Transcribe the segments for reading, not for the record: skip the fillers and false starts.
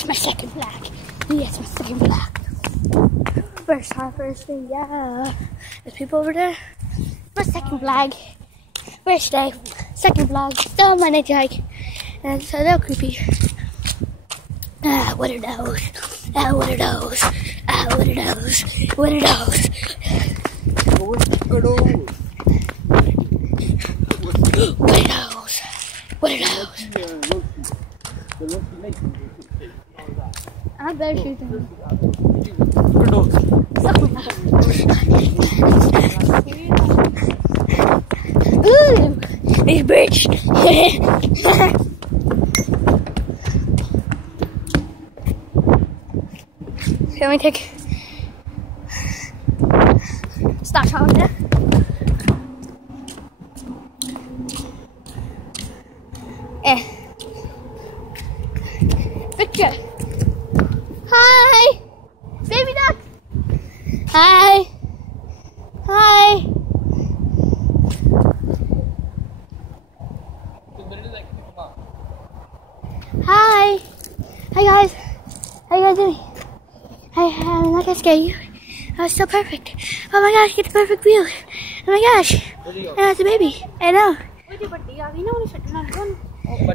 Yes, my second flag. Yes, my second flag. First time, first thing, yeah. There's people over there. My second flag. First day, second flag. Still my nature hike. And it's a little creepy. Ah, what are those? Ah, what are those? Ah, what are those? What are those? What are those? What are those? I better shoot them. Ooh, it's bridge. Can we take stop shot over there? Picture. Hi, baby duck. Hi. Hi. Hi. Hi guys. How you guys doing? I'm not gonna scare you. I was so perfect. Oh my gosh, get the perfect view. Oh my gosh. And that's a baby. I know.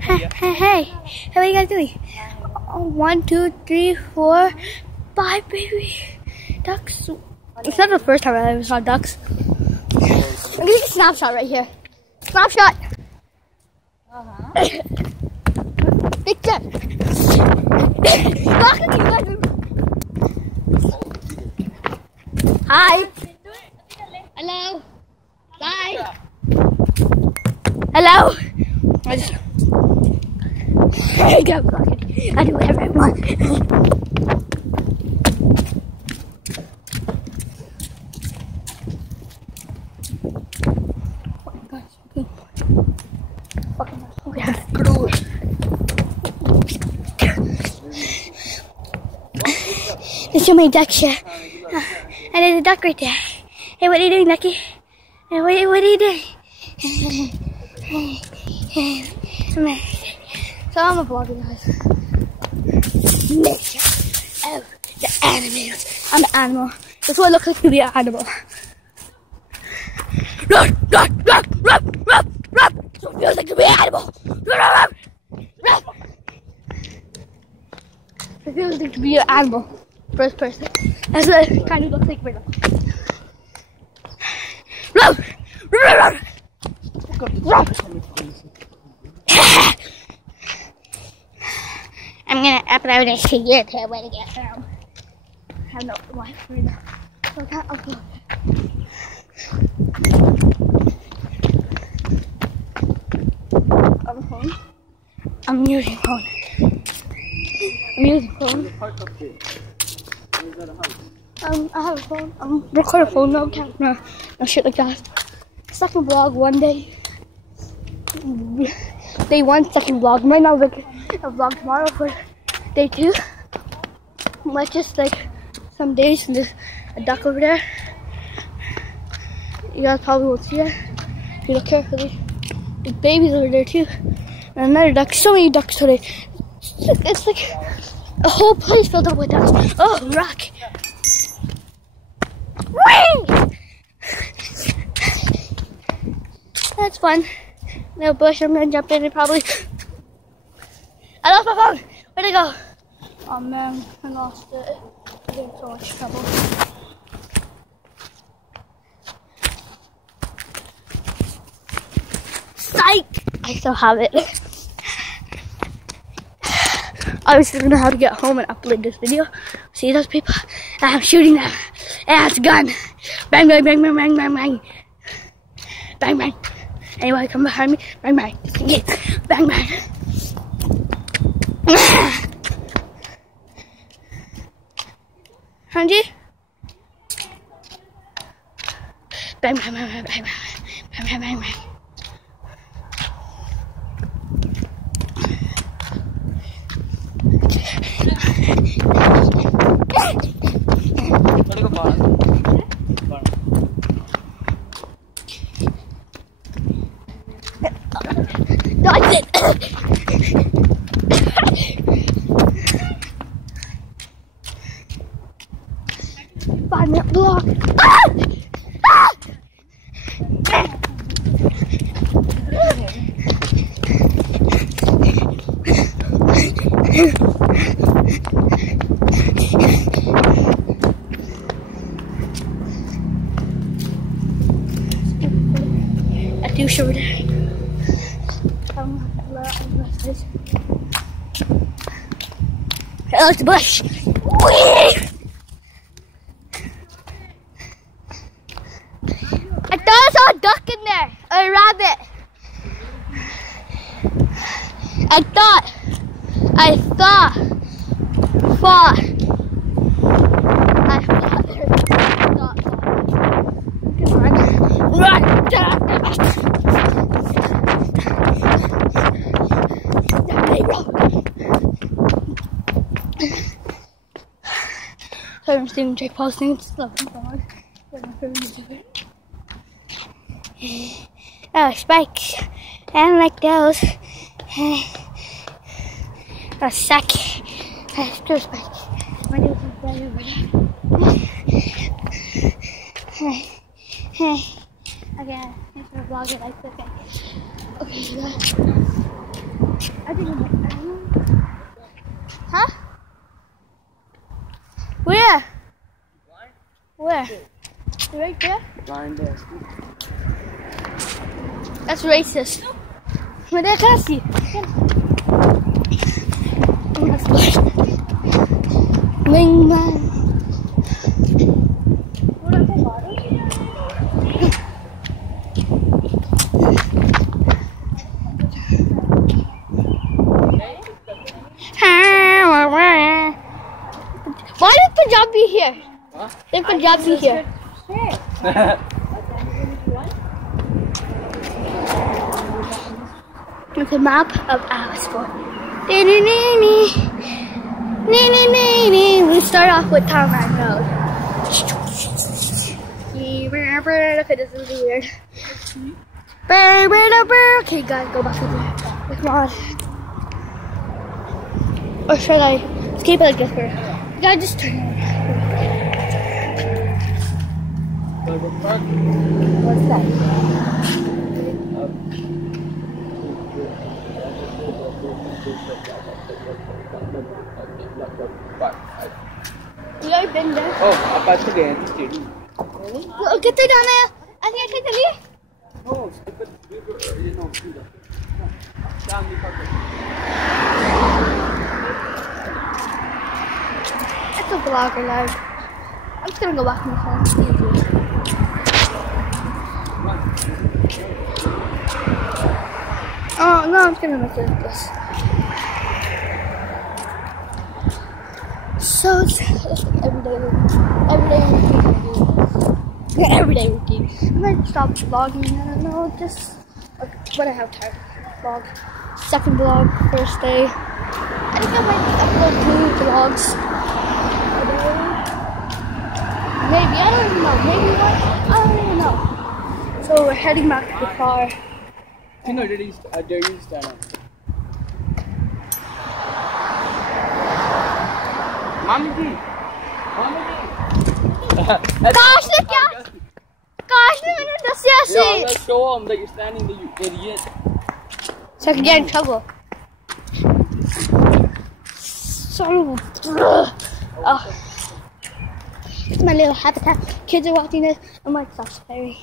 Hey, hey, what are you guys doing? 1, 2, 3, 4, 5 baby ducks. It's not the first time I ever saw ducks. I'm gonna take a snapshot right here. Snapshot. Picture. Hi. Hello. Bye. Hello. I got bucket. I do whatever I want. There's so many ducks here. And there's a duck right there. Hey, what are you doing, Ducky? Hey, what are you doing? So I'm a vlogger, guys. Nature of the animals. I'm an animal. That's what I look like to be an animal. So it feels like to be an animal. It feels like to be an animal. First person. That's what it kind of looks like right now. I'm gonna upload this to YouTube when I get home. I have no life right now, so I can't upload it. On the phone? I'm using phone. I'm using phone. I have a phone. I'm recording a phone, no camera, no shit like that. Second vlog one day. Day 1, second vlog. Might not like a vlog tomorrow for day 2. Might just like some days and there's a duck over there. You guys probably won't see it if you look carefully. There's babies over there too. And another duck. So many ducks today. It's like a whole place filled up with ducks. Oh, rock. Whee! That's fun. Little bush, I'm gonna jump in and probably. I lost my phone! Where'd it go? Oh man, I lost it. I'm in so much trouble. Psych! I still have it. Obviously, I don't know how to get home and upload this video. See those people? I'm shooting them. And it's a gun. Bang, bang, bang, bang, bang, bang, bang. Bang, bang. Anybody come behind me? Bang, bang. Bang, bang. Hanji? Bang, bang, bang, bang, bang, bang, bang, bang, bang. Dodge it! block. Ah! Ah! I do show that. I like the bush. Whee! I thought I saw a duck in there, or a rabbit. I thought. I thought there was So I'm Steven Jake posting stuff. Oh, spikes. I don't like those. A sack. Two spikes. My new one's right over there. Okay, I'm gonna vlog it like this. Okay, I think I'm like, I don't know. Huh? Where? Where? Right there? Blind there. That's racist. But I can't see. Wing man. Why did Punjabi here? Huh? There's Punjabi here. It's a map of Abbotsford. We start off with Tarmac Road. Okay, this is weird. Okay, guys, go back to there. Come on. Or should I keep it like this for? Yeah, just turn it. What's that? You already been there? Oh, Apache again. Stadium. Really? Get there down there. I think I can tell you. Oh, stupid. You know, It's a vlogger live. I'm just gonna go back in the phone. Oh no, I'm just gonna make it like this. So it's everyday routine. Everyday routine. I might stop vlogging. I don't know, just when I have time. Vlog. Second vlog, first day. I think I might upload 2 vlogs. Maybe, I don't even know. Maybe what? I don't even know. So we're heading back to the car. You know, dare you stand up? Mommy G! Gosh, look out! Gosh, मैंने दसिया Yeah, let's show them that you're standing there, you idiot. So I can get in trouble. So, it's my little habitat. Kids are watching this. I'm like, stop scary.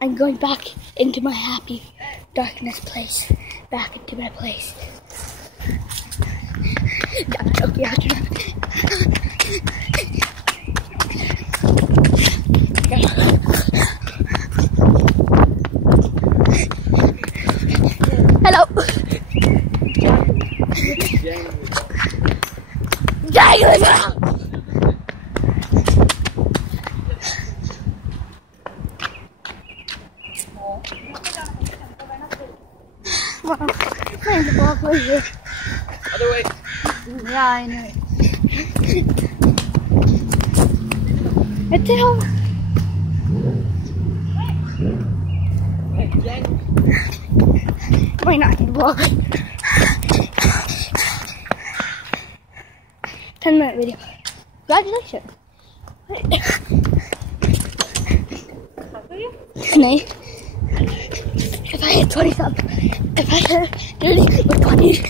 I'm going back into my happy darkness place. Back into my place. Hello. Other way. Yeah, I know. It's at home. Why not vlog? 10-minute video. Congratulations. नहीं if I hit 20 subs, if I hit 20